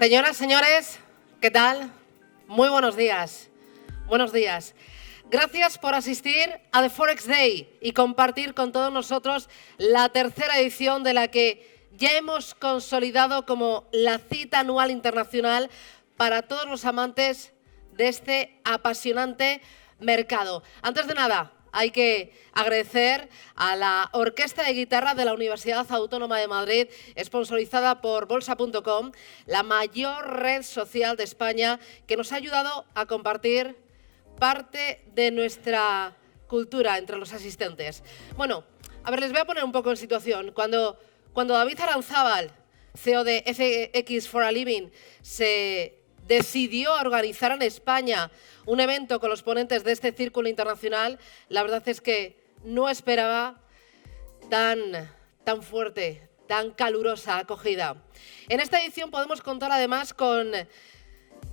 Señoras, señores, ¿qué tal? Muy buenos días. Buenos días. Gracias por asistir a The Forex Day y compartir con todos nosotros la tercera edición de la que ya hemos consolidado como la cita anual internacional para todos los amantes de este apasionante mercado. Antes de nada, hay que agradecer a la Orquesta de Guitarra de la Universidad Autónoma de Madrid, sponsorizada por Bolsa.com, la mayor red social de España, que nos ha ayudado a compartir parte de nuestra cultura entre los asistentes. Bueno, a ver, les voy a poner un poco en situación. Cuando David Aranzabal, CEO de FX for a Living, se decidió organizar en España un evento con los ponentes de este círculo internacional, la verdad es que no esperaba tan fuerte, tan calurosa acogida. En esta edición podemos contar además con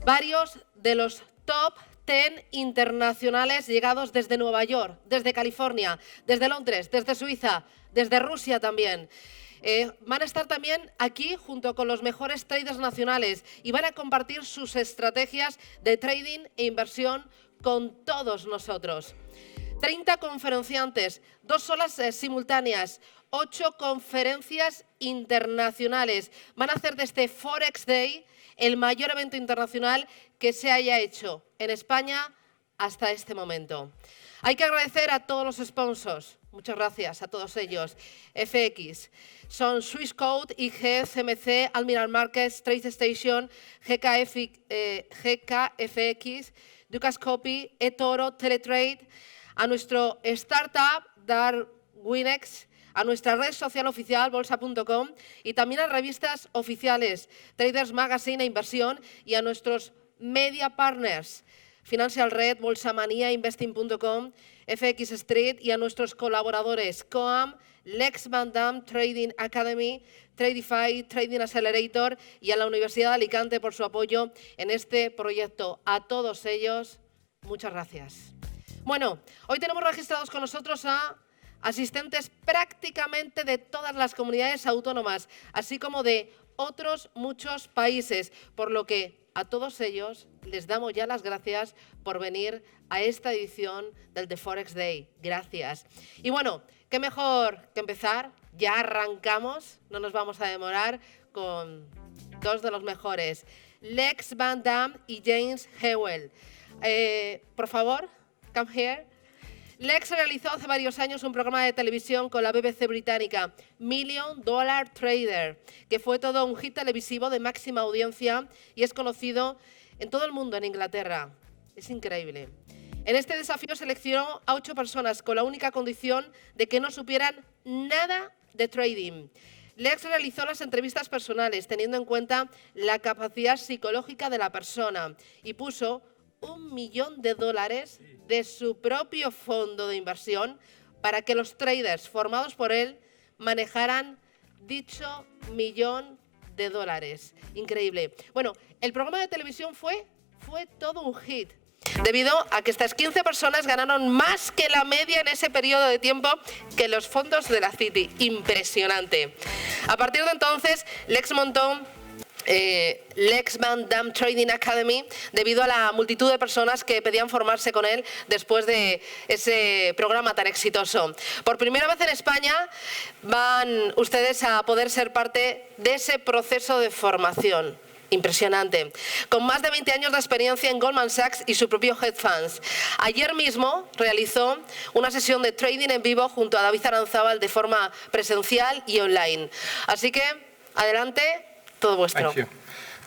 varios de los top 10 internacionales llegados desde Nueva York, desde California, desde Londres, desde Suiza, desde Rusia también. Van a estar también aquí junto con los mejores traders nacionales y van a compartir sus estrategias de trading e inversión con todos nosotros. 30 conferenciantes, 2 salas simultáneas, 8 conferencias internacionales. Van a hacer de este Forex Day el mayor evento internacional que se haya hecho en España hasta este momento. Hay que agradecer a todos los sponsors. Muchas gracias a todos ellos. FX, son Swissquote, IG, CMC, Almirall Markets, TradeStation, GKFX, Ducascopy, eToro, Teletrade, a nuestro startup Darwinex, a nuestra red social oficial Bolsa.com y también a revistas oficiales Traders Magazine e Inversión y a nuestros media partners Financial Red, Bolsamanía, Investing.com, FX Street y a nuestros colaboradores Coam, Lex van Dam, Trading Academy, Tradify, Trading Accelerator y a la Universidad de Alicante por su apoyo en este proyecto. A todos ellos, muchas gracias. Bueno, hoy tenemos registrados con nosotros a asistentes prácticamente de todas las comunidades autónomas, así como de otros muchos países, por lo que a todos ellos les damos ya las gracias por venir a esta edición del The Forex Day. Gracias. Y bueno, qué mejor que empezar. Ya arrancamos, no nos vamos a demorar, con dos de los mejores, Lex van Dam y James Hewell. Por favor, come here. Lex realizó hace varios años un programa de televisión con la BBC británica, $1 Million Trader, que fue todo un hit televisivo de máxima audiencia y es conocido en todo el mundo en Inglaterra. Es increíble. En este desafío seleccionó a 8 personas con la única condición de que no supieran nada de trading. Lex realizó las entrevistas personales teniendo en cuenta la capacidad psicológica de la persona y puso $1 millón de su propio fondo de inversión para que los traders formados por él manejaran dicho $1 millón. Increíble. Bueno, el programa de televisión fue todo un hit, debido a que estas 15 personas ganaron más que la media en ese periodo de tiempo que los fondos de la City. Impresionante. A partir de entonces, Lex montó Lex van Dam Trading Academy debido a la multitud de personas que pedían formarse con él después de ese programa tan exitoso. Por primera vez en España van ustedes a poder ser parte de ese proceso de formación. Impresionante. Con más de 20 años de experiencia en Goldman Sachs y su propio Hedge Funds. Ayer mismo realizó una sesión de trading en vivo junto a David Aranzabal de forma presencial y online. Así que, adelante, todo vuestro. Thank you.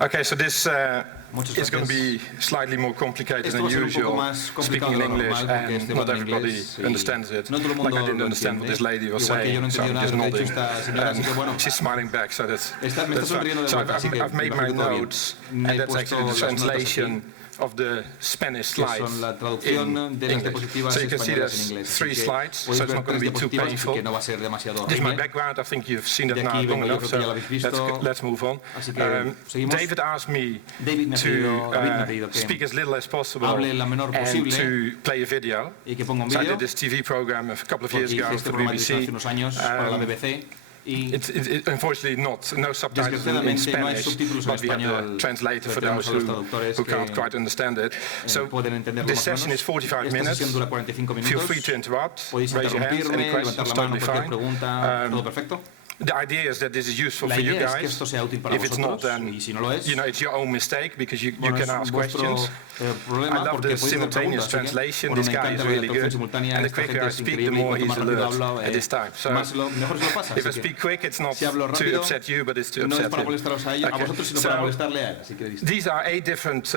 Okay, so this is going to be slightly more complicated than usual, speaking in English, and not everybody understands it. Like I didn't understand what this lady was saying, so I'm just nodding. She's smiling back, so that's fine. So I've made my notes, and that's actually the translation of the Spanish slides in English. So you can see there's 3 slides, so it's not going to be too painful. This is my background. I think you've seen that now long enough, so let's move on. David asked me to speak as little as possible and to play a video. So I did this TV program a couple of years ago for the BBC. Unfortunately, no subtitles in Spanish, but we have the translator for those who can't quite understand it. So this session is 45 minutes. Feel free to interrupt, raise your hands, any questions, totally fine. The idea is that this is useful for you guys. If it's not, then it's your own mistake because you can ask questions. I love the simultaneous translation. This guy is really good. And the quicker I speak, the more he's alert at this time. So if I speak quick, it's not to upset you, but it's to upset him. Okay. So these are 8 different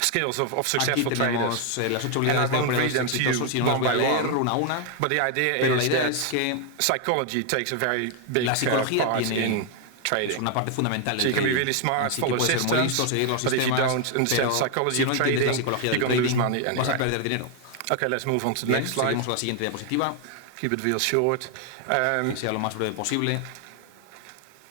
skills of successful traders. And I won't read them to you one by one. But the idea is that psychology takes a very big part in trading. So you can be really smart, follow systems, but if you don't understand the psychology of trading, you're going to lose money anyway. Okay, let's move on to the next slide. Keep it real short.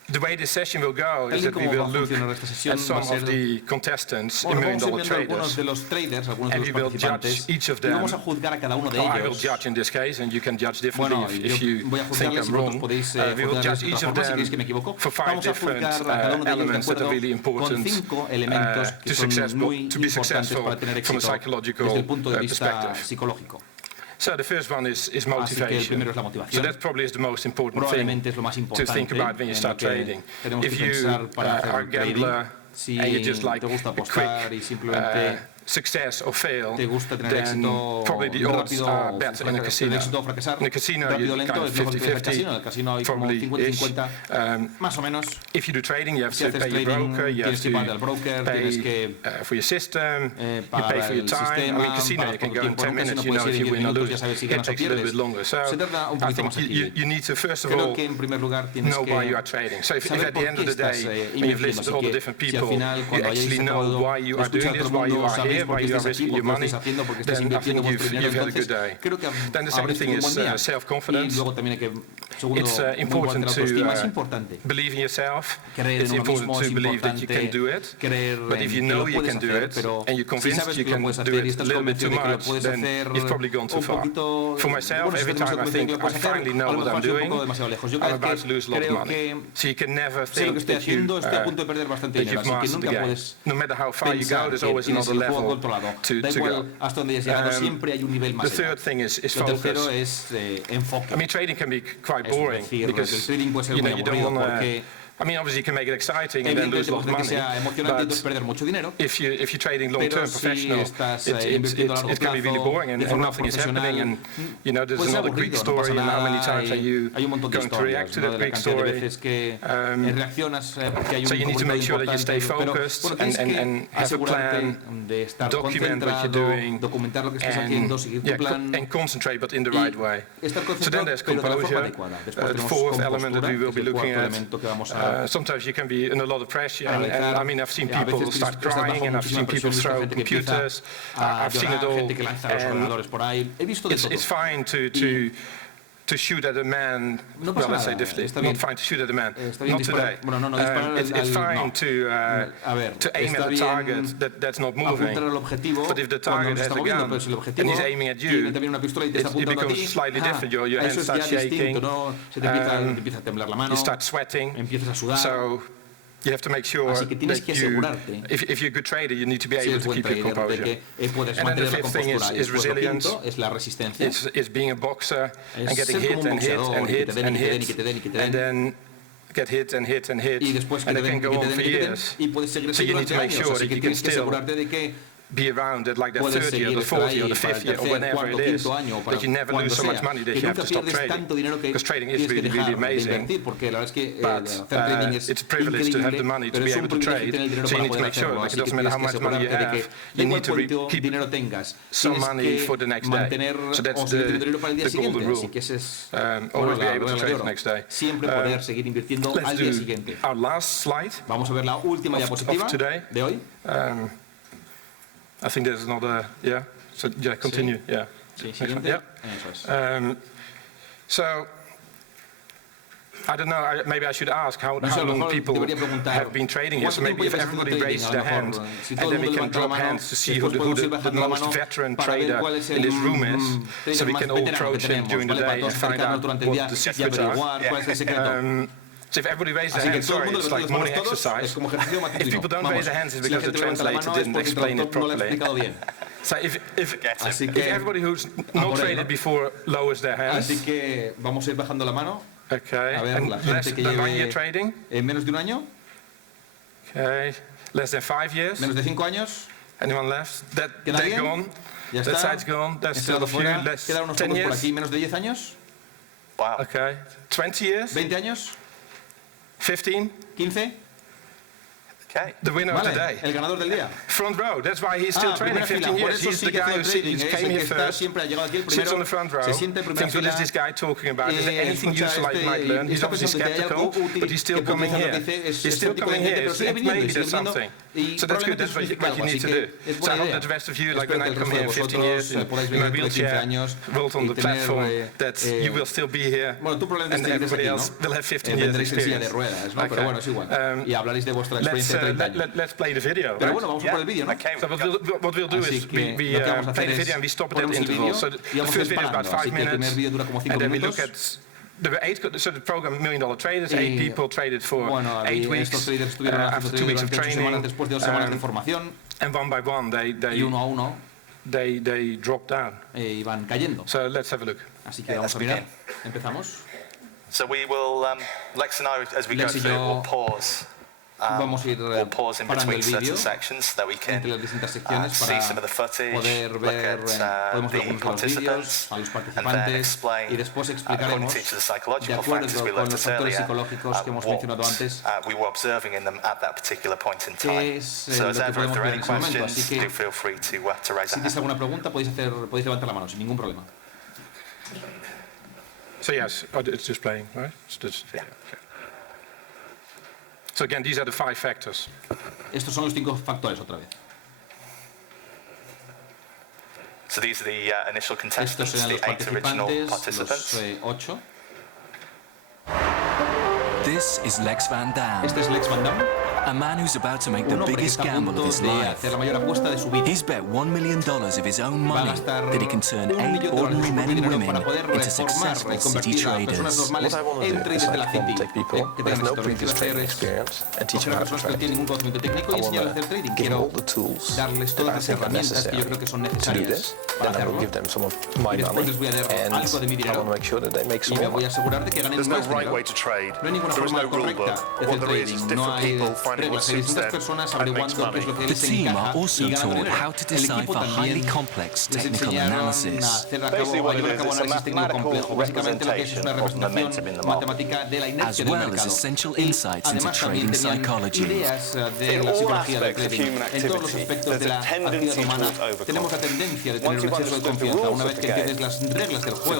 The way this session will go is that we will look at some of the contestants in million-dollar traders, and we will judge each of them. I will judge in this case, and you can judge differently if you think I'm wrong. We will judge each of them for 5 different elements that are really important to be successful from a psychological perspective. So the first one is motivation. So that probably is the most important thing to think about when you start trading. If you are a gambler and you just like a quick success or fail, then probably the odds are better in a casino. In a casino, you kind of 50-50, probably-ish. If you do trading, you have to pay your broker, you have to pay for your system, you pay for your time. I mean, casino, you can go in 10 minutes, you know if you win or lose. It takes a little bit longer. So I think you need to, first of all, know why you are trading. So if at the end of the day, when you've listened to all the different people, you actually know why you are doing this, why you are here, why you are risking your money, then I think you've had a good day. Then the second thing is self-confidence. It's important to believe in yourself. It's important to believe that you can do it. But if you know you can do it, and you're convinced you can do it a little bit too much, then you've probably gone too far. For myself, every time I think I finally know what I'm doing, I'm about to lose a lot of money. So you can never think that you've mastered the game. No matter how far you go, there's always another level to go. The third thing is focus. I mean, trading can be quite boring because you don't want to. I mean, obviously you can make it exciting and then lose a lot of money, but if you're trading long-term professional, it can be really boring and nothing is happening, and there's another Greek story, and how many times are you going to react to that Greek story? So you need to make sure that you stay focused and have a plan, document what you're doing, and concentrate, but in the right way. So then there's composure, the fourth element that we will be looking at. Sometimes you can be in a lot of pressure, and I mean, I've seen people start crying, and I've seen people throw computers. I've seen it all, and it's fine to shoot at a man, well, let's say differently, not fine to shoot at a man, not today. It's fine to aim at a target that's not moving, but if the target has a gun and he's aiming at you, it becomes slightly different. Your hands start shaking, you start sweating, so you have to make sure that if you're a good trader, you need to be able to keep your composure. And then the fifth thing is resilience. It's being a boxer and getting hit and hit and hit and hit, and then get hit and hit and hit, and it can go on for years. So you need to make sure that you can still be around at like the 3rd year, the 4th year, the 5th year, or whenever it is, that you never lose so much money that you have to stop trading. Because trading is really, really amazing, but it's a privilege to have the money to be able to trade, so you need to make sure, like, it doesn't matter how much money you have, you need to keep some money for the next day. So that's the golden rule. Always be able to trade the next day. Let's do our last slide of today. I think there's another, so continue, So I don't know, maybe I should ask how long people have been trading here. So maybe if everybody raises their hand, and then we can drop hands to see who the most veteran trader in this room is, so we can all approach him during the day and find out what the secrets are. So if everybody raises their hands, sorry, it's like morning exercise. If people don't raise their hands, it's because the translator didn't explain it properly. So if everybody who's not traded before lowers their hands. Así que vamos a ir bajando la mano. Okay. A ver, and la less gente que than 1 lleve year trading. Menos de un año. Okay. Less than 5 years. Menos de 5 años. Anyone left? They're gone. Ya That está. side's gone. There's still a few. Less 10 Quedan unos pocos por years. aquí. Menos de 10 años. Wow. Okay. 20 years. 20 años. 15. 15. Okay. The winner of the day. El ganador del día. Front row. That's why he's still trading 15 years. He's the guy who came here first. Sits on the front row. Thinks, what is this guy talking about? Is there anything useful I might learn? He's obviously skeptical, but he's still coming here. He's still coming here. Maybe there's something. So that's good. That's what you need to do. So I hope that the rest of you, like when I come here in 15 years in my wheelchair, rolled on the platform, that you will still be here, and everybody else will have 15 years experience. Let's play the video. Pero bueno, vamos a por el vídeo, ¿no? Okay. So what we'll do is we play the video and we stop it at intervals. So the first video is about 5 minutes, and then we look at. There were 8, so the program $1 Million Traders, 8 people traded for 8 weeks after 2 weeks of training, and one by one they dropped down. Iban cayendo. So let's have a look. Así que vamos a mirar. Empezamos. So we will, Lex and I, as we go through, we'll pause. Vamos a ir parando el vídeo entre las distintas secciones para poder ver, podemos ver algunos de los vídeos, a los participantes y después explicaremos, de acuerdo con los factores psicológicos que hemos mencionado antes, qué es lo que podemos ver en ese momento. Así que, si tienes alguna pregunta, podéis levantar la mano sin ningún problema. So yes, it's just playing, right? It's just video. Okay. So again, these are the 5 factors. Estos son los 5 factores otra vez. So these are the initial contestants, Estos serán the los 8 original participantes, participants. los 8. This is Lex van Dam, Este es Lex van Dam, a man who's about to make the un hombre que biggest está a gamble punto of his de life. hacer la mayor apuesta de su vida. He's bet $1 million of his own Va a money gastar that he can turn $1 8 millón de ordinary su men propio and dinero women para poder into reformar successful y city convertir a personas traders. normales en traders de la City. Que tengan éxito. Lo que quiero hacer es coger a personas que no tienen ningún conocimiento técnico y enseñarles a hacer trading. Quiero darles todas las herramientas que yo creo que son necesarias para hacerlo. Y después les voy a dar algo de mi dinero y me voy a asegurar de que ganen más dinero. No hay ninguna forma correcta de hacer trading. No hay reglas. Hay distintas personas averiguando qué es lo que The les team encaja are also y ganan taught dinero. how to El decipher equipo highly también complex les technical enseñaron a analysis. llevar a cabo análisis técnico complejo. Básicamente lo que es una representación matemática de la inercia as del well as mercado. essential Y insights into además también trading tenían psychology. ideas de la psicología del trading. En todos los aspectos de la actividad humana tenemos la tendencia de tener un exceso de confianza. Una vez que entiendes las reglas del juego,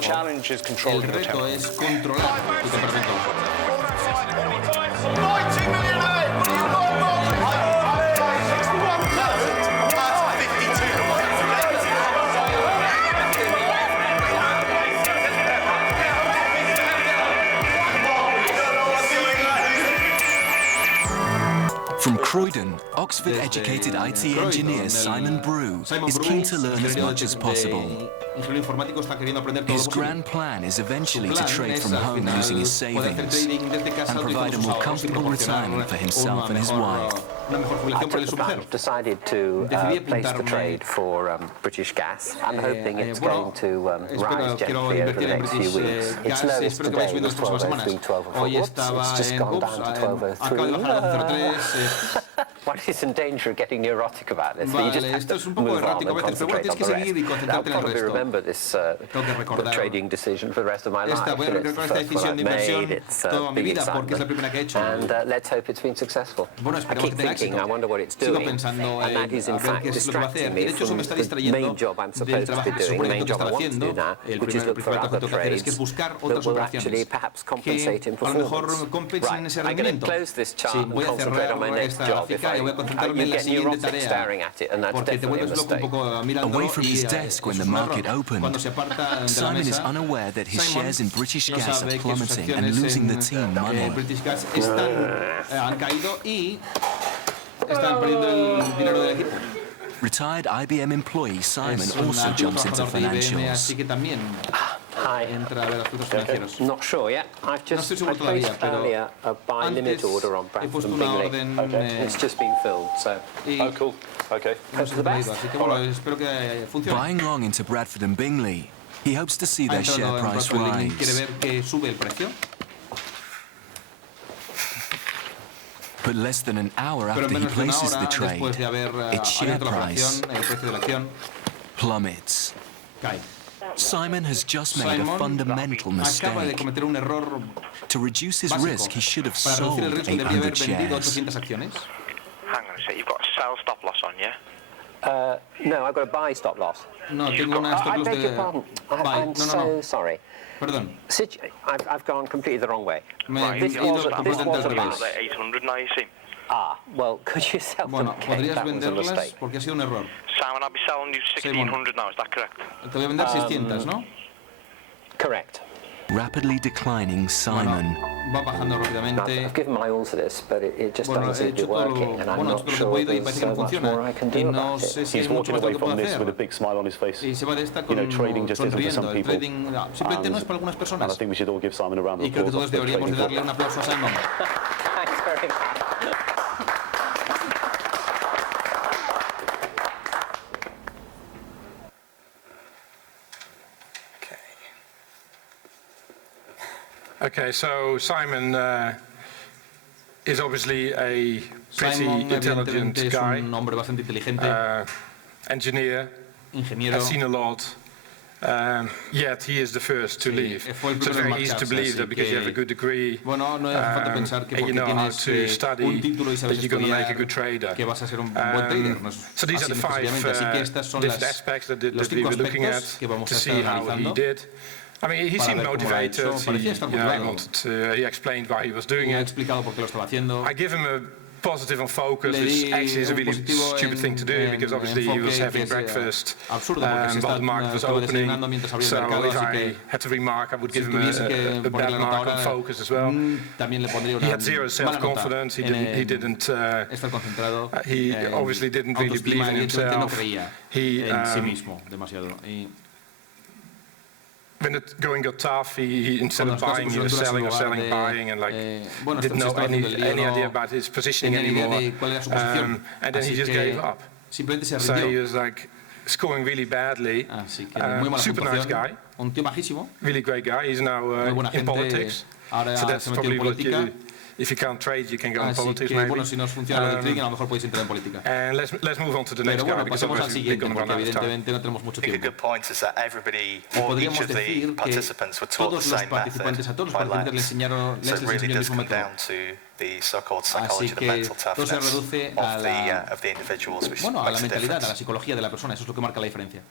el reto es controlar tu temperamento. From Croydon, Oxford-educated IT engineer Simon Brew is keen to learn as much as possible. His grand plan is eventually to trade from home using his savings and provide a more comfortable retirement for himself and his wife. I've decided to place the trade for British Gas. I'm hoping it's going to rise gently over the next few weeks. Its lowest today was 12.03, 12.04. Whoops, it's just gone down to 12.03. One is in danger of getting neurotic about this, but you just have to move on and concentrate on the rest. I'll probably remember this trading decision for the rest of my life. It's the first one I've made, it's big excitement, and let's hope it's been successful. I keep thinking, I wonder what it's doing, and that is in fact distracting me from the main job I'm supposed to be doing, the main job I want to do now, which is look for other trades that will actually perhaps compensate in performance. Right, I'm going to close this chart and concentrate on my next job. If voy a concentrarme en la siguiente tarea, porque te vuelves loco un poco mirándolo. Away from his desk when the market opened, Simon is unaware that his shares in British Gas are plummeting and losing the team money. British Gas han caído y están perdiendo el dinero del equipo. Retired IBM employee Simon also jumps into financials. Así que también entra a ver asuntos financieros. Not sure yet. I've just placed earlier a buy limit order on Bradford and Bingley. It's just been filled, so. Oh, cool. Okay. Hope for the best. Así que bueno, espero que funcione. Buying long into Bradford and Bingley, he hopes to see their share price rise. Quiere ver que sube el precio. But less than an hour after he places the trade, its share price plummets. Simon has just made a fundamental mistake. To reduce his risk, he should have sold 800 shares. Hang on a sec, you've got a sell stop loss on, yeah? No, I've got a buy stop loss. No, tengo una stop loss I beg your de pardon. I'm so sorry. Perdón. I've gone completely the wrong way. Right, This was a buy. 800 now, you see. Well, could you sell them? Bueno, podrías That was a venderlas mistake. porque ha sido un error. Simon, I'll be selling you 1600 now, is that correct? Te voy a vender 600, ¿no? Correct. Rapidly declining Simon. Va bajando rápidamente. I've given my all to this, but it just Bueno, doesn't he seem to hecho be todo working, and I'm lo not que he sure podido y there's parece que no so much funciona. more I can Y do no about sé it. si hay He's mucho walking más away que puedo from this hacer. with a big smile on his face. Y se va de esta You know, con trading just isn't for sonriendo. some El people. trading simplemente no es para algunas And I personas. think we should all give Simon a round of Y creo que applause. todos deberíamos de darle un aplauso a Simon. Thanks very much. Okay, so Simon is obviously a pretty intelligent es guy, un hombre bastante inteligente, engineer, ingeniero. has seen a lot, yet he is the first to leave. fue el So it's primero en very easy to marcharse, believe así that because you have a que, good degree, bueno, no hace falta pensar que and you porque know how tienes to study, un título y that sabes you're going to make a estudiar, good trader. que vas a ser un buen trader. No es So these are así the five necesariamente. Así que estas son different las, aspects that los we 5 were looking at aspectos que vamos to a see estar how he analizando. did. I mean, he seemed motivated. Parecía estar motivado. He explained why he was doing Ha it. explicado por qué lo estaba haciendo. I give him a positive on focus, which actually is a really stupid thing to do because obviously he was having breakfast while the market was opening. So if I had to remark, I would give him a bad mark on focus as well. He had zero self-confidence. He didn't. He obviously didn't really believe in himself. He when the going got tough, he instead of buying, he was selling or selling, buying, and like didn't know any idea about his positioning anymore. And then he just gave up. So he was like scoring really badly. Super nice guy, really great guy. He's now in politics. So that's probably what you. If you can't trade, you can go in politics, maybe. Bueno, si no funciona el trading, a lo mejor podéis entrar en política. And let's move on to the next guy because otherwise we're going to run out of time. No tenemos mucho I think a tiempo. good point is that everybody, or each of the participants, were taught the same method by Lex. So it really does come down to the so-called psychology, the mental toughness of the individuals, which Bueno, a la makes a mentalidad, a la difference. psicología de la persona, eso es lo que marca la diferencia.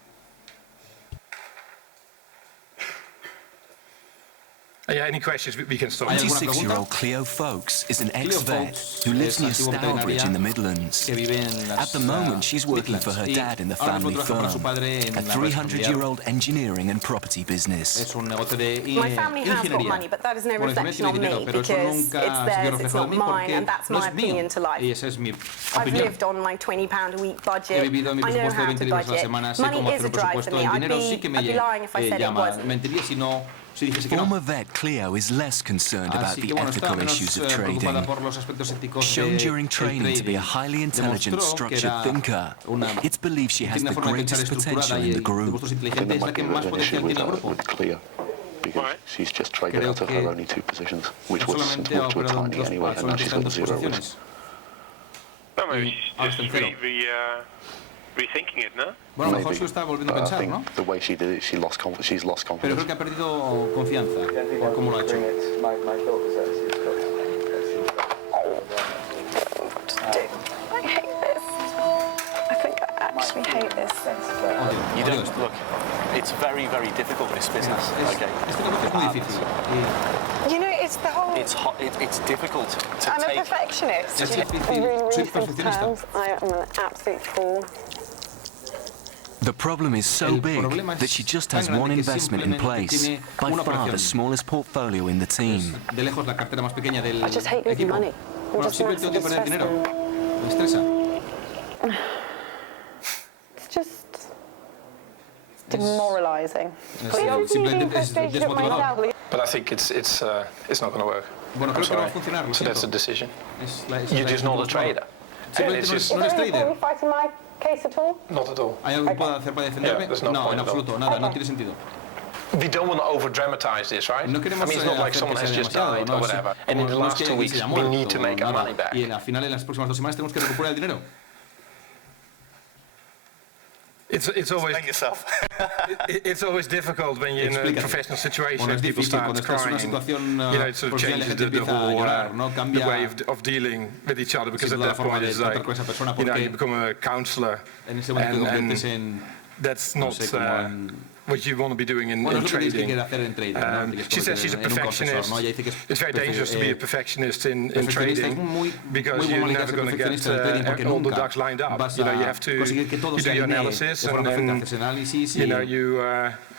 Yeah, any questions? We can stop. 26-year-old Cleo Folks is an ex-vet who lives near Stourbridge in the Midlands. At the moment, she's working for her dad in the family firm, a 300-year-old engineering and property business. My family has got money, but that is no reflection on me because it's theirs, it's not mine, and that's my opinion to life. I've lived on my £20 a week budget. I know how to budget. Money is a drive for me. I'd be lying if I said it wasn't. Former vet Cleo is less concerned about the ethical issues of trading. Shown during training to be a highly intelligent, structured thinker, it's believed she has the greatest potential in the group. Because she's just traded out of her only 2 positions, which was small to a tiny anyway, and now she's got 0 wins. Rethinking it, no? Bueno, a lo mejor se lo está volviendo a pensar, ¿no? The way she did it, she's lost confidence. Pero creo que ha perdido confianza por cómo lo ha hecho. I hate this. I think I actually hate hate this. You don't look. It's very, very difficult, this business. Okay. You know, it's the whole. It's difficult to I'm take. a perfectionist. In really recent terms, I am an absolute fool. The problem is so big that she just has one investment in place, by far the smallest portfolio in the team. I just hate losing money. I'm just massively stressed. It's just demoralising. But I think it's not going to work. So that's a decision. You're just not a trader. Is there any point fighting my case at all? Not at all. ¿Hay algo que pueda hacer para defenderme? No, en absoluto, nada, no tiene sentido. We don't want to over-dramatize this, right? I mean, it's not like someone has just died or whatever. And in the last 2 weeks, we need to make our money back. Y al final, en las próximas 2 semanas, tenemos que recuperar el dinero. It's always it's always difficult when you're in a professional situation and people start crying. It sort of changes the whole way of dealing with each other, because at that point it's like, you become a counselor, and that's not what you want to be doing in trading. She says she's a perfectionist. It's very dangerous to be a perfectionist in trading, because you're never going to get all the ducks lined up. You have to you do your analysis, and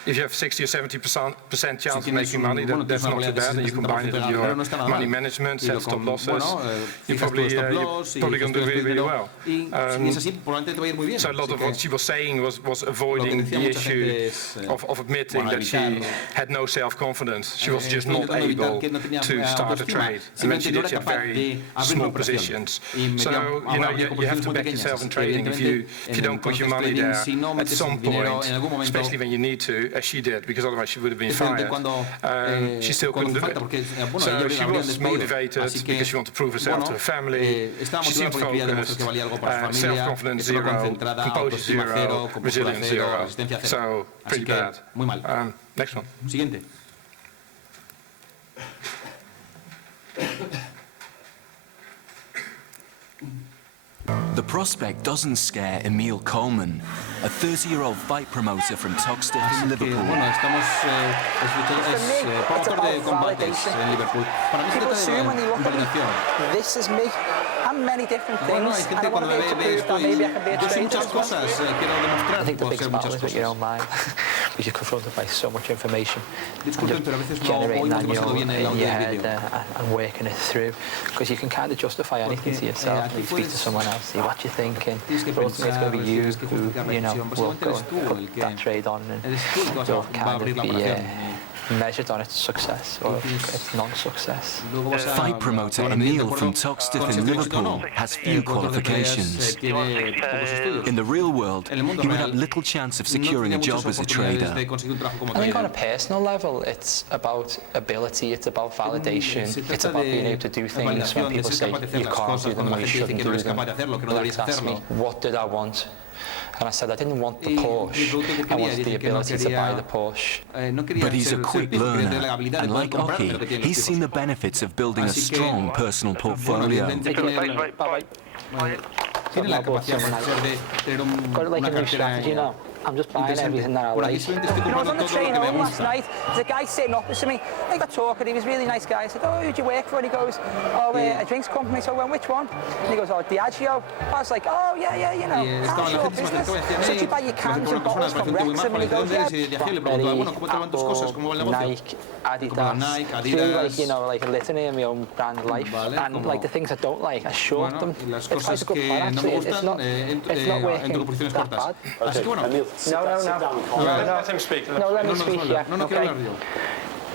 if you have 60 or 70% chance of making money, that's not too bad, and you combine it with your money management, set stop losses, you're probably going to do really, really well. So a lot of what she was saying was avoiding the issue of admitting that she had no self-confidence. She was just not able to start a trade. And when she did, she had very small positions. So, you have to back yourself in trading. If you don't put your money there at some point, especially when you need to, as she did, because otherwise she would have been fired, she still couldn't do it. So she was motivated because she wanted to prove herself to her family. She seemed focused, self-confidence zero, composure zero, resilience zero. So, pretty bad. Muy mal. Next one. Siguiente. The prospect doesn't scare Emil Coleman, a 30-year-old fight promoter from Toxteth in Liverpool. Bueno, estamos es promotor de combates en Liverpool. Para mí se trata de validación. This is me. I'm many different things. Bueno, hay gente cuando ve esto y yo soy muchas cosas, quiero demostrar, puedo hacer muchas cosas. Because you're confronted by so much information. Disculpen, pero a veces no oímos demasiado bien el audio del vídeo. And working it through, because you can kind of justify anything to yourself. You speak to someone else, see what you're thinking. But ultimately, it's going to be you who will go and put that trade on, and you'll kind of be measured on its success or its non-success. Fight promoter Emil from Toxteth in Liverpool has few qualifications. In the real world, he would have little chance of securing a job as a trader. I think on a personal level, it's about ability, it's about validation, it's about being able to do things when people say you can't do them or you shouldn't do them. Lex asked me, what did I want? And I said I didn't want the Porsche, I wanted the ability to buy the Porsche. But he's a quick learner, and like Oki, he's seen the benefits of building a strong personal portfolio. Tiene la capacidad de tener una cartera. I'm just buying everything that I like. You know, I was on the train home last night. There's a guy sitting opposite to me. I got talking. He was a really nice guy. I said, "Oh, who'd you work for?" And he goes, "Oh, a drinks company." So I went, "Which one?" And he goes, "Oh, Diageo." I was like, "Oh, yeah, you know, how's your business?" I said, "You buy your cans and bottles from Rex." And he goes, Nike, Adidas. Really, like, you know, like a litany of my own brand of life. And like the things I don't like, I short them. It's quite a good plan, actually. It's not working that bad. No. Let him speak. No, let me speak, yeah. Okay.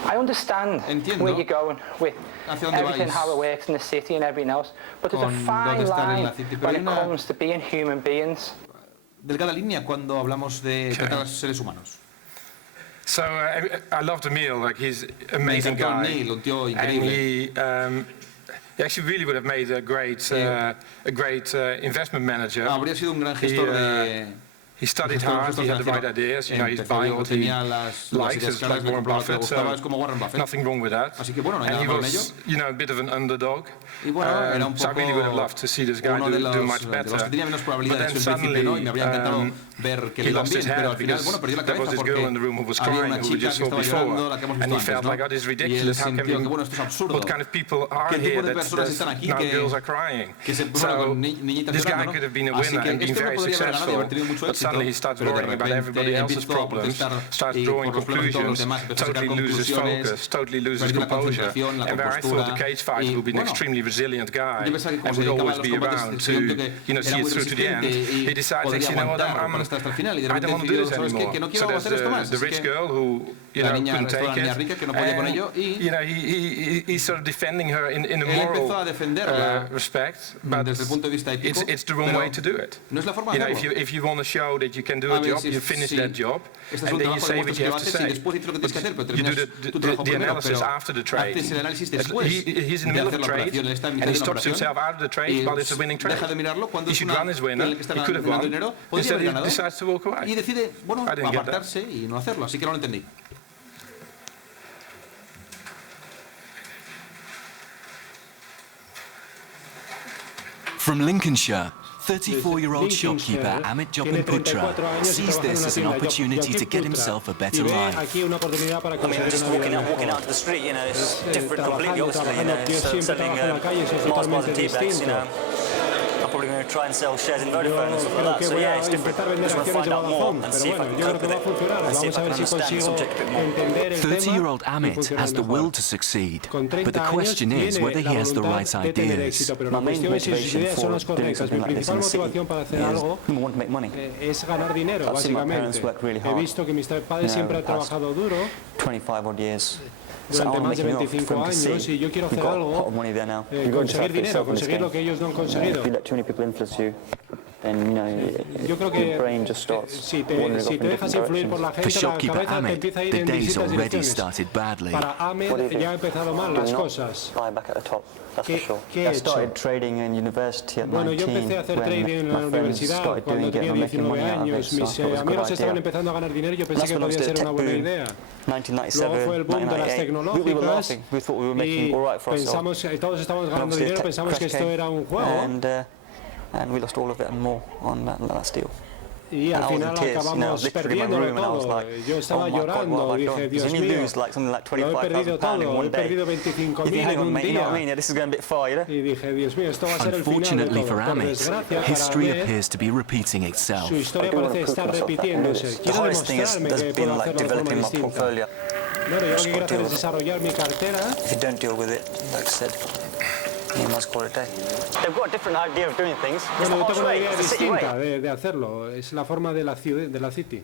I understand where you're going with everything, how it works in the city and everything else, but there's a fine line when it comes to being human beings. Delgada línea cuando hablamos de tratar a los seres humanos. So I love Emil, like he's an amazing guy, and he actually really would have made a great investment manager. Habría sido un gran gestor He studied hard, he had the right ideas, he's buying what he likes, it's like Warren Buffett, so nothing wrong with that. And he was, a bit of an underdog, so I really would have loved to see this guy do much better. But then suddenly, he lost his head because there was this girl in the room who was crying, who we just saw before, and he felt like, this is ridiculous, how can what kind of people are here that now girls are crying? So this guy could have been a winner and been very successful, but suddenly he starts worrying about everybody else's problems, starts drawing conclusions, totally loses focus, totally loses composure. And where I thought the cage fighter would be an extremely resilient guy and would always be around to see it through to the end, he decides, I don't want to do this anymore. So there's the rich girl who couldn't take it, and he's sort of defending her in a moral respect, but it's the wrong way to do it. If you want to show that you can do a job, you finish that job, and then you say what you have to say. You do the analysis after the trade. He's in the middle of the trade, and he stops himself out of the trade while it's a winning trade. He should run his winner, he could have won, instead he decides to walk away. Y decide, I didn't get that. apartarse y no hacerlo, así que no lo entendí. From Lincolnshire, 34-year-old shopkeeper Amit Jopinputra sees this as an opportunity to get himself a better life. Just walking out to the street, it's different completely, obviously, selling Mars bars and tea bags, I'm probably going to try and sell shares in Vodafone and stuff like that. So yeah, it's different. I just want to find out more and see if I can cope with it and see if I can understand the subject a bit more. 30-year-old Amit has the will to succeed, but the question is whether he has the right ideas. My main motivation for doing something like this in the city is, number one, to make money. I've seen my parents work really hard. 25 odd years. durante más de 25 años y yo quiero hacer algo, conseguir dinero, conseguir lo que ellos no han conseguido. Yo creo que si te dejas influir por la gente, la cabeza te empieza a ir en distintas direcciones. Para Ahmed ya ha empezado mal las cosas. ¿Qué he hecho? Bueno, yo empecé a hacer trading en la universidad cuando tenía 19 años. Mis amigos estaban empezando a ganar dinero y yo pensé que podía ser una buena idea. Luego fue el boom de las tecnológicas y pensamos, todos estábamos ganando dinero, pensamos que esto era un juego. And we lost all of it and more on that deal. Y al final acabamos perdiéndolo todo. Yo estaba llorando, dije, Dios mío, lo he perdido todo, he perdido 25.000 en un día. Y dije, Dios mío, esto va a ser el final de todo. Por desgracia, para Ahmed, su historia parece estar repitiéndose. Quiero demostrarme que puedo hacerlo de forma distinta. Bueno, yo lo que quiero hacer es desarrollar mi cartera. Bueno, yo tengo una idea distinta de hacerlo. Es la forma de la ciudad, de la city.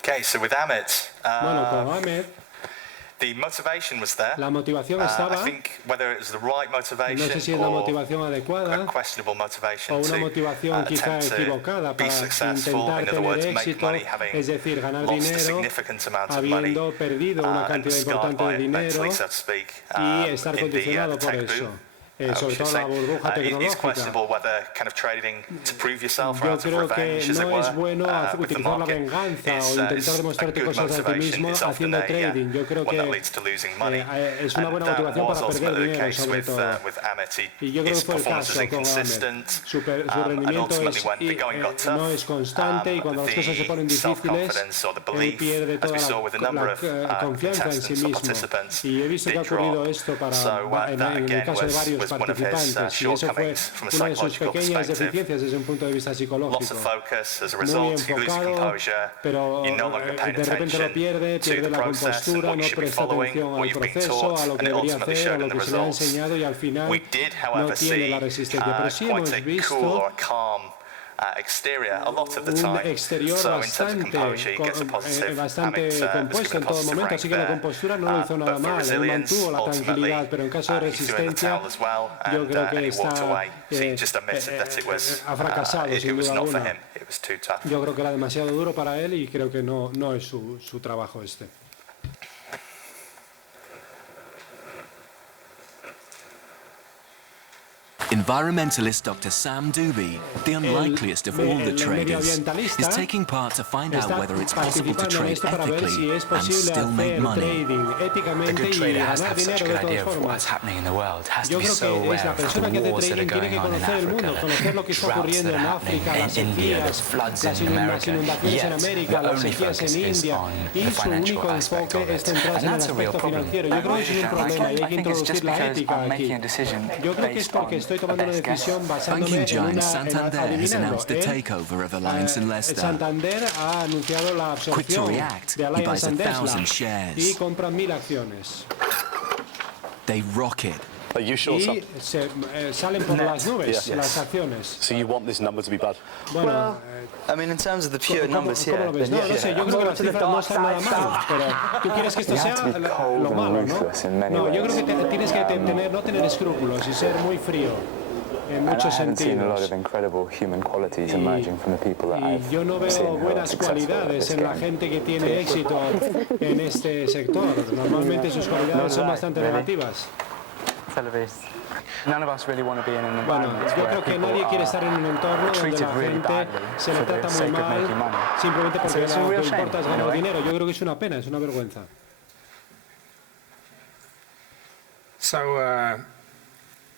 Okay, so with Ahmed, bueno, con Ahmed, the motivation was there. La motivación estaba. I think whether it was the right motivation, no sé si es la motivación adecuada a questionable motivation o una motivación quizá equivocada para intentar tener éxito, es decir, ganar dinero habiendo perdido una cantidad importante de dinero y estar condicionado por eso. Sobre todo la burbuja tecnológica. Yo creo que no es bueno utilizar la venganza o intentar demostrarte cosas a ti mismo haciendo trading. Yo creo que es una buena motivación para perder dinero, sobre todo. Y yo creo que fue el caso con Ahmed. Su rendimiento no es constante y cuando las cosas se ponen difíciles, él pierde toda la confianza en sí mismo. Y he visto que ha ocurrido esto en el caso de varios participantes, y eso fue una de sus pequeñas deficiencias desde un punto de vista psicológico. Muy enfocado, pero de repente lo pierde la compostura, no presta atención al proceso, a lo que debería hacer, a lo que se le ha enseñado y al final no tiene la resistencia. Pero sí hemos visto un exterior bastante compuesto en todo momento, así que la compostura no lo hizo nada mal, él mantuvo la tranquilidad, pero en caso de resistencia yo creo que ha fracasado sin duda alguna. Yo creo que era demasiado duro para él y creo que no es su trabajo este. In Environmentalist Dr. Sam Dooby, the unlikeliest of all the traders, is taking part to find out whether it's possible to trade ethically and still make money. A good trader has to have such a good idea of what's happening in the world, has to be so aware of the wars that are going on in Africa, the droughts that are happening in India, the floods in America, yet the only focus is on the financial aspect of it. And that's a real problem. I think it's just because I'm making a decision based on the best guess. Banking giant Santander has announced the takeover of Alliance and Leicester. Santander ha anunciado la absorción de Alliance and Leicester y compra 1.000 acciones. They rocket. Y salen por las nubes las acciones. So you want this number to be bad? Bueno, I mean, in terms of the pure numbers here, no lo sé, yo creo que las cifras no están nada mal, pero tú quieres que esto sea lo malo, ¿no? No, yo creo que tienes que no tener escrúpulos y ser muy frío en muchos sentidos. Y yo no veo buenas cualidades en la gente que tiene éxito en este sector. Normalmente sus cualidades son bastante negativas. Bueno, yo creo que nadie quiere estar en un entorno donde la gente se le trata muy mal simplemente porque lo que importa es ganar dinero. Yo creo que es una pena, es una vergüenza.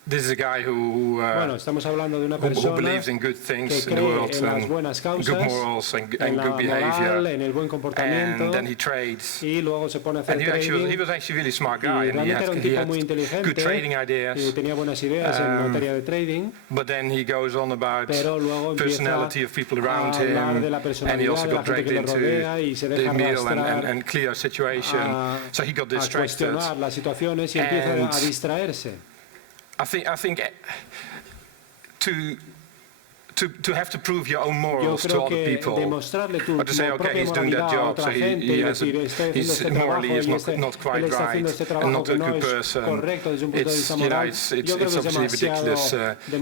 This is a guy who bueno, estamos hablando de una persona who believes in good things que in the cree world en las and buenas causas, good morals and en la good behavior, moral, en el buen comportamiento, and then he trades. Y luego se pone a hacer And trading. he was actually a really smart guy, Y and he realmente era un tipo muy had inteligente good trading ideas. y tenía buenas ideas en materia de trading. But then he goes on about Pero luego personality of people around a hablar de la him, and he also personalidad de la got gente dragged que le into rodea y se the deja meal arrastrar and clear situation. So he got a distracted. cuestionar las situaciones y empieza a distraerse. I think to have to prove your own morals to other people, or to say, okay, he's doing that job, so he's morally not quite right and not a good person. It's obviously a ridiculous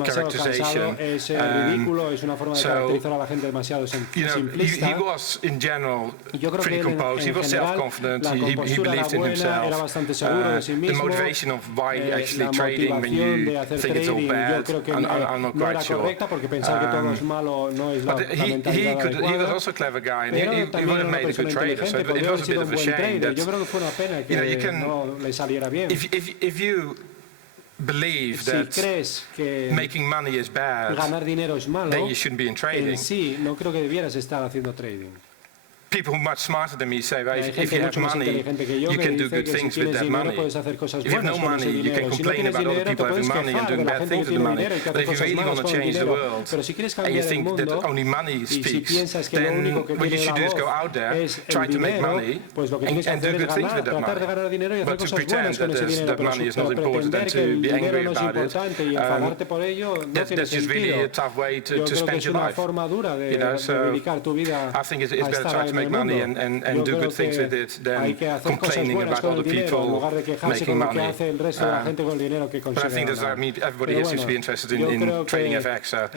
characterization. He was in general pretty composed. He was self-confident. He believed in himself. The motivation of why actually trading when you think it's all bad, I'm not quite sure. But he was also a clever guy, and he would have made a good trader. So it was a bit of a shame that you can, if you believe that making money is bad, then you shouldn't be in trading. No creo que debieras estar haciendo trading. People much smarter than me say, well, if you have money, you can do good things with that money. If you have no money, you can complain about other people having money and doing bad things with the money. But if you really want to change the world, and you think that only money speaks, then what you should do is go out there, try to make money, and do good things with that money. But to pretend that money is not important and to be angry about it, that's just really a tough way to spend your life. You know, so I think it's better to try to make money and do good things with it than complaining about other people making money. But I think there's, everybody here seems to be interested in trading FX, so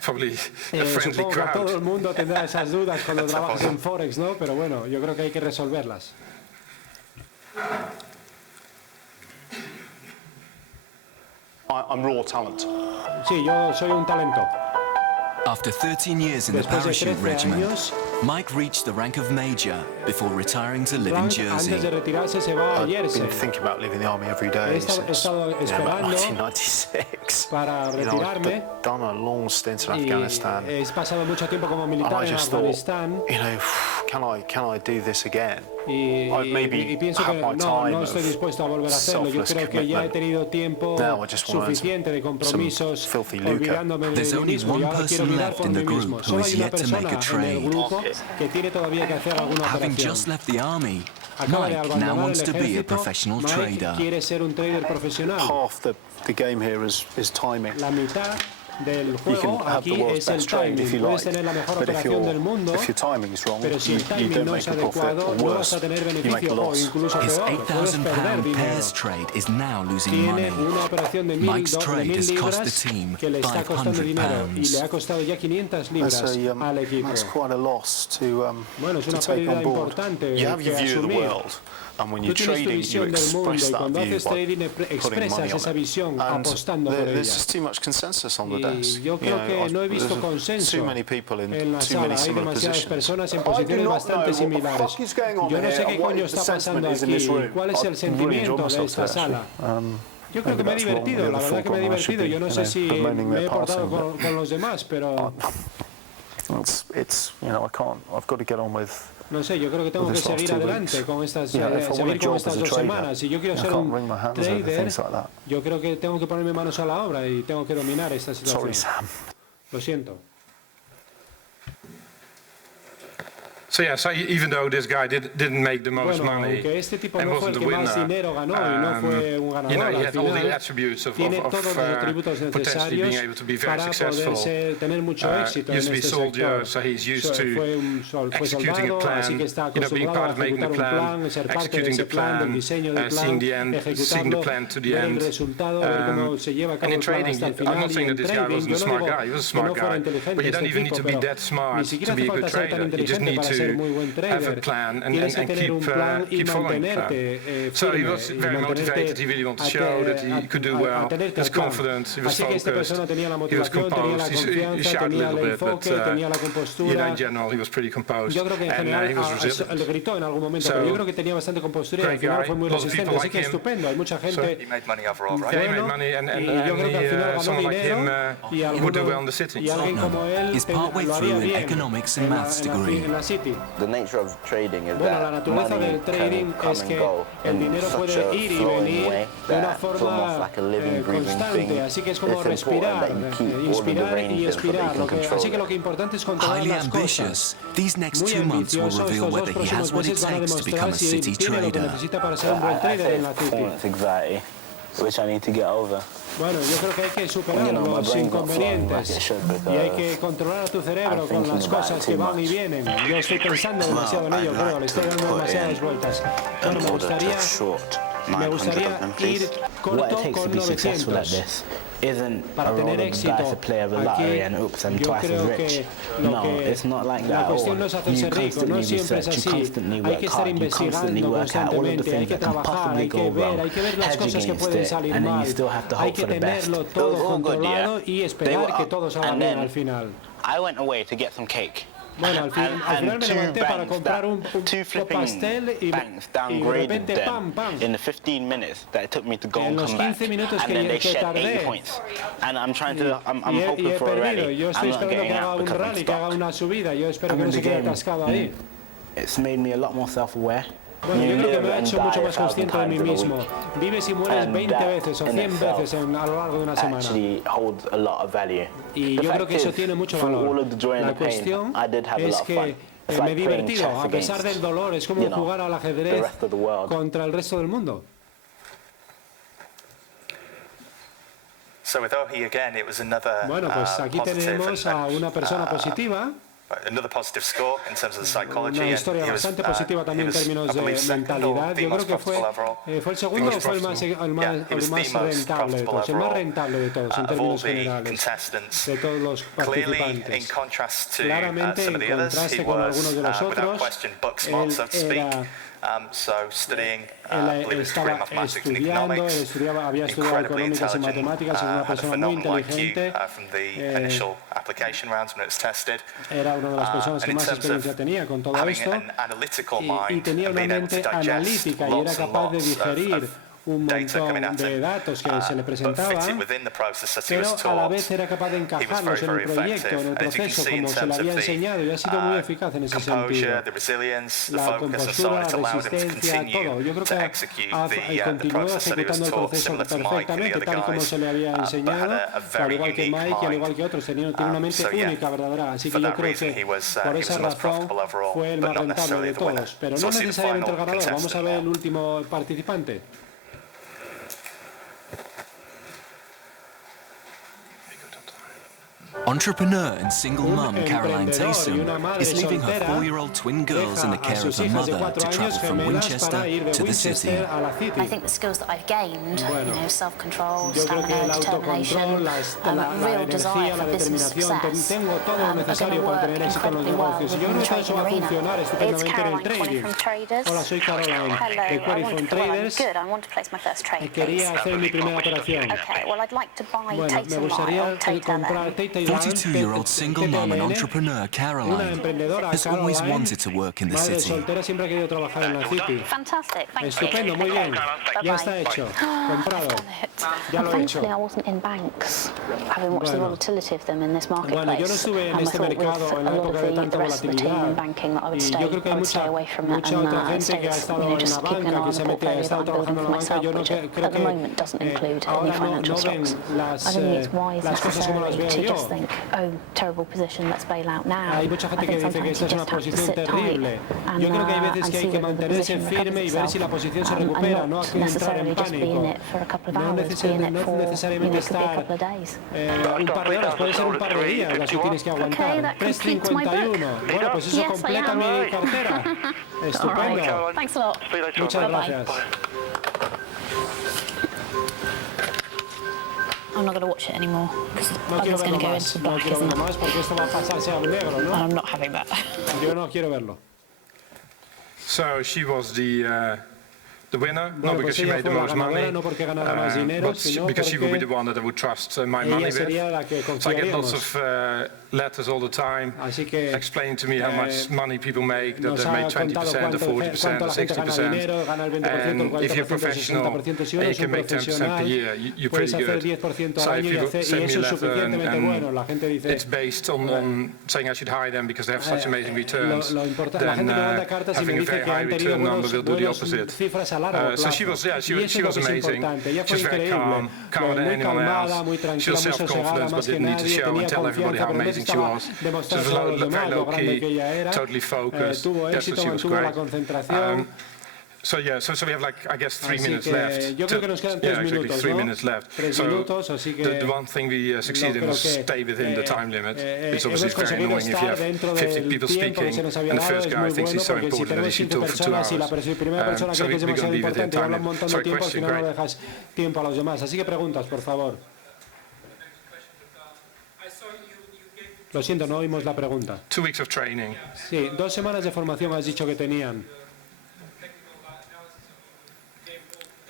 probably a friendly crowd. Todo el mundo tendrá esas dudas cuando trabajas en Forex, ¿no? Pero bueno, yo creo que hay que resolverlas. I'm raw talent. Sí, yo soy un talento. After 13 years in the parachute regiment, Mike reached the rank of major before retiring to live in Jersey. Antes de retirarse se va a Jersey. I've been thinking about leaving the army every day since about 1996. Para retirarme. I've done a long stint in Afghanistan. He pasado mucho tiempo como militar en Afganistán. You know, can I do this again? Y pienso que no estoy dispuesto a volver a hacerlo. Yo creo que ya he tenido tiempo suficiente de compromisos olvidándome de mí mismo. Y ahora quiero olvidar por mí mismo. Solo hay una persona en el grupo que tiene todavía que hacer alguna operación. Having just left the army, Mike now wants to be a professional trader. Quiere ser un trader profesional. Half the game here is timing. La mitad del juego aquí es el timing. Puedes tener la mejor operación del mundo, pero si el timing no es adecuado, no vas a tener beneficio o incluso peor, puedes perder dinero. Tiene una operación de 1.000 libras que le está costando dinero y le ha costado ya 500 libras al equipo. Bueno, es una pérdida importante que asumir. Tú tienes tu visión del mundo y cuando haces trading expresas esa visión apostando por ella. Y yo creo que no he visto consenso en la sala. Hay demasiadas personas en posiciones bastante similares. Yo no sé qué coño está pasando aquí. ¿Cuál es el sentimiento de esta sala? Yo creo que me he divertido, la verdad que me he divertido. Yo no sé si me he portado con los demás, pero... No sé, yo creo que tengo que seguir adelante con estas, seguir con estas 2 semanas. Si yo quiero ser un trader, yo creo que tengo que ponerme manos a la obra y tengo que dominar esta situación. Lo siento. So yeah, so even though this guy didn't make the most money, aunque este tipo no fue el que más dinero ganó y no fue un ganador, al final tiene todos los atributos necesarios para poder tener mucho éxito en este sector. Fue soldado, así que está acostumbrado a ejecutar un plan, ser parte de ese plan, del diseño del plan, ejecutarlo, ver el resultado, ver cómo se lleva a cabo el plan hasta el final. Y en trading, yo no digo que no fuera inteligente este tipo, pero ni siquiera hace falta ser tan inteligente para ser muy buen trader. Tienes que tener un plan y mantenerte firme, a tenerte al plan. Así que esta persona tenía la motivación, tenía la confianza, tenía el enfoque, tenía la compostura. Yo creo que en general le gritó en algún momento, pero yo creo que tenía bastante compostura y al final fue muy resistente. Así que estupendo, hay mucha gente bueno y yo creo que al final ganó dinero y alguien como él lo haría bien en la City. Bueno, la naturaleza del trading es que el dinero puede ir y venir de una forma constante, así que es como respirar, inspirar y expirar. Así que lo que importante es controlar las cosas. Muy ambicioso, estos 2 próximos meses van a demostrar si tiene lo que necesita para ser un buen trader en la City. Bueno, yo creo que hay que superar los inconvenientes y hay que controlar a tu cerebro con las cosas que van y vienen. Yo estoy pensando demasiado en ello, creo, le estoy dando demasiadas vueltas. Bueno, me gustaría ir corto con 900. Para tener éxito aquí, yo creo que la cuestión no es hacerse rico, no siempre es así. Hay que estar investigando constantemente, hay que trabajar, hay que ver las cosas que pueden salir mal, hay que tenerlo todo controlado y esperar que todo salga bien al final. Bueno, al final me levanté para comprar un pastel y de repente ¡pam, pam! En los 15 minutos que tardé y he perdido. Yo estoy esperando que haga un rally, que haga una subida. Yo espero que no se quede atascado ahí. Bueno, yo creo que me ha hecho mucho más consciente de mí mismo. Vives y mueres 20 veces o 100 veces a lo largo de una semana. Y yo creo que eso tiene mucho valor. La cuestión es que me he divertido, a pesar del dolor. Es como jugar al ajedrez contra el resto del mundo. Bueno, pues aquí tenemos a una persona positiva. Una historia bastante positiva también en términos de mentalidad. Yo creo que fue el segundo o fue el más rentable de todos, el más rentable de todos en términos generales, de todos los participantes. Claramente, en contraste con algunos de los otros, él estaba estudiando, había estudiado económicas y matemáticas, es una persona muy inteligente, era una de las personas que más experiencia tenía con todo esto y tenía una mente analítica y era capaz de digerir un montón de datos que se le presentaban, pero a la vez era capaz de encajarlos en el proyecto, en el proceso, como se le había enseñado, y ha sido muy eficaz en ese sentido. La compostura, la resistencia, todo. Yo creo que continuó ejecutando el proceso perfectamente, tal y como se le había enseñado, al igual que Mike y al igual que otros. Tiene una mente única, verdadera. Así que yo creo que por esa razón fue el más rentable de todos. Pero no necesariamente el ganador. Vamos a ver el último participante. Entrepreneur and single mum Caroline Taysom is leaving her 4-year-old twin girls in the care of her mother to travel from Winchester to the city. I think the skills that I've gained, self-control, stamina, determination, real desire for business success, are going to work incredibly well within the trading arena. It's Caroline calling from Traders. Hola, soy Caroline de Query from Traders. Good, I want to place my first trade, Quería hacer mi primera operación. Okay, well, I'd like to buy Bueno, me gustaría comprar Tate 42-year-old single mum and entrepreneur Caroline has always wanted to work in the madre city. soltera, siempre ha querido trabajar en la City. Fantastic, thank you. Estupendo, muy bien. Ya está hecho, comprado. Ya lo he hecho. Thankfully, I wasn't in banks, having watched the volatility of them in this marketplace. Bueno, yo no estuve en este mercado en la época de tanta volatilidad. Y yo creo que hay mucha otra gente que ha estado en la banca, que se mete, ha estado trabajando en la banca. Yo no creo que ahora no ven las cosas como las veo yo. Hay mucha gente que dice que esta es una posición terrible. Yo creo que hay veces que hay que mantenerse firme y ver si la posición se recupera, no hay que entrar en pánico. No necesariamente estar un par de horas, puede ser un par de días las que tienes que aguantar. 3.51. Bueno, pues eso completa mi cartera. Estupendo. Muchas gracias. I'm not going to watch it anymore because No quiero going to verlo go más, into no black, quiero isn't verlo it? más porque esto va a pasarse al negro, ¿no? And I'm not having that. Yo no quiero verlo. So she was the winner, Bueno, not because pues she ella made the fue la most ganadora, money, no porque ganara más dinero, but sino because she would be the porque one that I would trust my ella money with. sería la que So I get lots confiaríamos. of letters all the time explaining to me how much money people make, that Nos they ha made 20% or 40% or la gente gana dinero, 60%. gana el 20%, el And if you're 40%, el professional 60%. Si and uno you es can un make 10% per profesional, year, you're puedes pretty hacer good. 10% So al if año you y send me eso a es letter suficientemente bueno. La gente dice, it's based on saying I should hire them because they have such amazing returns, la gente me manda cartas y me having a dice very que high han tenido return number will do the buenas opposite. cifras a largo plazo. So she was, yeah, she was amazing. Ella She fue was very increíble, calmer than muy anyone calmada, else. muy She tranquila, was muy sosegada, self-confident, but más que didn't need to nadie, show and tenía tell everybody how confianza, pero no amazing she necesitaba was. She demostrar was a los demás very lo low grande que key, ella era. totally focused. Tuvo That's éxito, what she was mantuvo la great. concentración. So yeah, so we have like, I guess, 3 Así minutes que left. yo creo que nos quedan 3 minutos, exactly, 3 ¿no? minutes left. 3 So minutos, así que the one thing we succeeded in was stay within the time limit. It's obviously very annoying if you have 50 people speaking and the first guy thinks he's so important that he should talk for 2 hours. Y la primera persona So cree que es we're going to demasiado be within importante y habla time un montón limit. de Sorry, tiempo, al question, final no great. dejas tiempo a los demás. Así que preguntas, por favor. Lo siento, no oímos la pregunta. 2 weeks of training. Sí, 2 semanas de formación has dicho que tenían.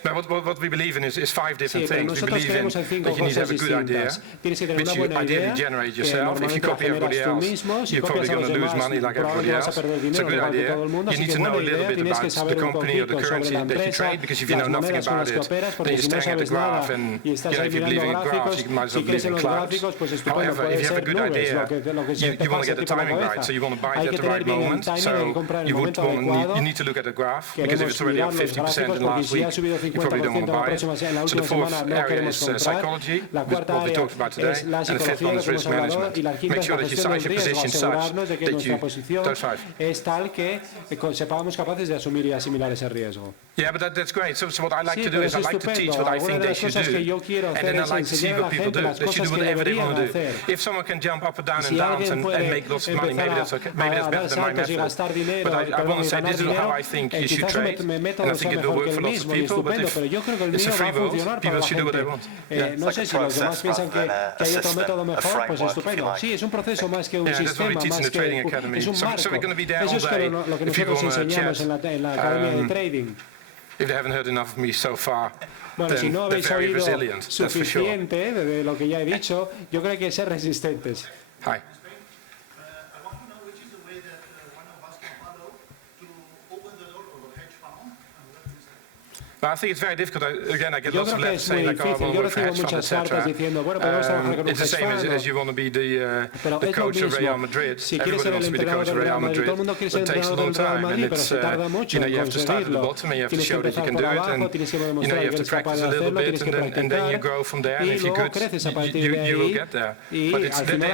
What we believe in is 5 different Sí, pero things. We nosotros believe in creemos en 5 that you need to have cosas a good idea, distintas. Tienes que tener which una you buena idea ideally generate que yourself. If you normalmente la copy everybody generas tú else, mismo. Si you're probably copias a going los to lose demás, money like everybody probablemente vas else. a perder It's a dinero good igual que idea. todo el mundo. You Así need que to know a buena little idea, bit tienes que about the saber un company or the poquito sobre currency la that you empresa, trade, because if you know las nothing monedas con about las que it, operas, then porque you're si no staring at the sabes nada graph and y estás if ahí you believe mirando in graphs, gráficos, you might as si well crees believe en in los clouds. gráficos, pues estupendo, However, puede if you have a ser good nubes, idea, lo que se you te want to pase get the por la timing right, cabeza. so you want to buy Hay it que at the tener right bien el moment. timing, hay So que comprar en el you momento adecuado. need to look at the graph, because if Queremos it's already up mirar los 50% gráficos in porque last si ha week, subido you probably don't 50% want to la buy it. próxima, en la So the última fourth semana no area queremos is comprar. psychology, La cuarta what we área talked about today, es la and the fifth psicología one de is lo que risk hemos hablado management. y la quinta Make es sure la that you gestión size del your riesgo, position such asegurarnos de que that nuestra you, posición those 5. es tal que sepamos capaces de asumir y asimilar ese riesgo. Yeah, but that's great. So what I like Sí, to do pero is I es like to teach estupendo. what I Una think de they las should cosas que do, yo quiero and hacer then I es like to see enseñar a what la people gente do. las They should do cosas que whatever they deberían want to do. hacer. If someone can jump up and down and Si dance alguien and puede make lots of money, maybe that's okay. Maybe that's better than my saltos y method. gastar dinero, But I want to say this is how I think you should quizás trade, mi and método I sea think it will mejor work que for el lots of mismo y people. But estupendo, if pero yo creo que el it's a mío va free a world, funcionar para people la should do what they gente. want. No sé si los demás piensan que hay otro método mejor, pues estupendo. Sí, es un proceso más que un sistema, más que es un marco. Eso es lo que nosotros enseñamos en la academia de trading. If they haven't heard enough of me so far, Bueno, si no they're habéis very oído resilient, that's for sure. suficiente de lo que ya he dicho, yo creo que hay que ser resistentes. Hi. I think it's very difficult. Again, I get lots of letters saying like, "Oh, I want to work for hedge fund, etc." It's the same as you want to be the coach of Real Madrid. Everybody wants to be the coach of Real Madrid. It takes a long time, and it's you have to start at the bottom, and you have to show that you can do it, and you have to practice a little bit, and then you grow from there. And if you're good, you will get there. But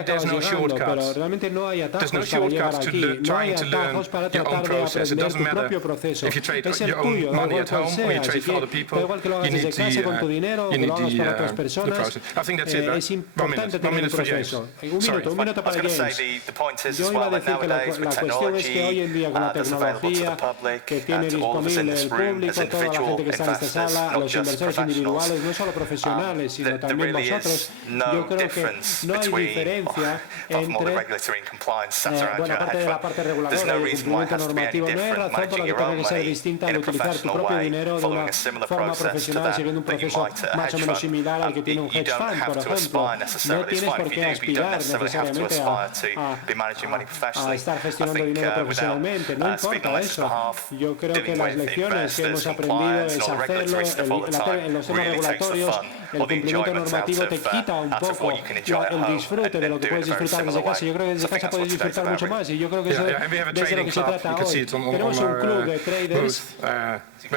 there's no shortcuts. There's no shortcuts to trying to learn your own process. It doesn't matter if you trade your own money at home or you trade trade for other people, da igual que lo hagas desde casa con tu dinero, que lo hagas para otras personas, es importante tener el proceso. Un minuto para James. Yo iba a decir que la cuestión es que hoy en día con la tecnología que tiene disponible el público, toda la gente que está en esta sala, los inversores individuales, no solo profesionales, sino también vosotros, yo creo que no hay diferencia entre, aparte de la parte reguladora y el cumplimiento normativo, no hay razón por la que tenga que ser distinta al utilizar tu propio dinero de una forma profesional, siguiendo un proceso más o menos similar al que tiene un hedge fund, por ejemplo. No tienes por qué aspirar necesariamente a estar gestionando dinero profesionalmente, no importa eso. Yo creo que las lecciones que hemos aprendido es hacerlo en los temas regulatorios. El cumplimiento normativo te quita un poco el disfrute de lo que puedes disfrutar desde casa. Yo creo que desde casa puedes disfrutar mucho más y yo creo que eso es de lo que se trata hoy. Tenemos un club de traders y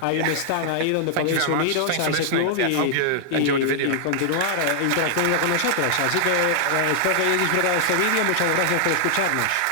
hay un stand ahí donde podéis uniros a ese club y continuar interactuando con nosotros. Así que espero que hayáis disfrutado de este vídeo. Muchas gracias por escucharnos.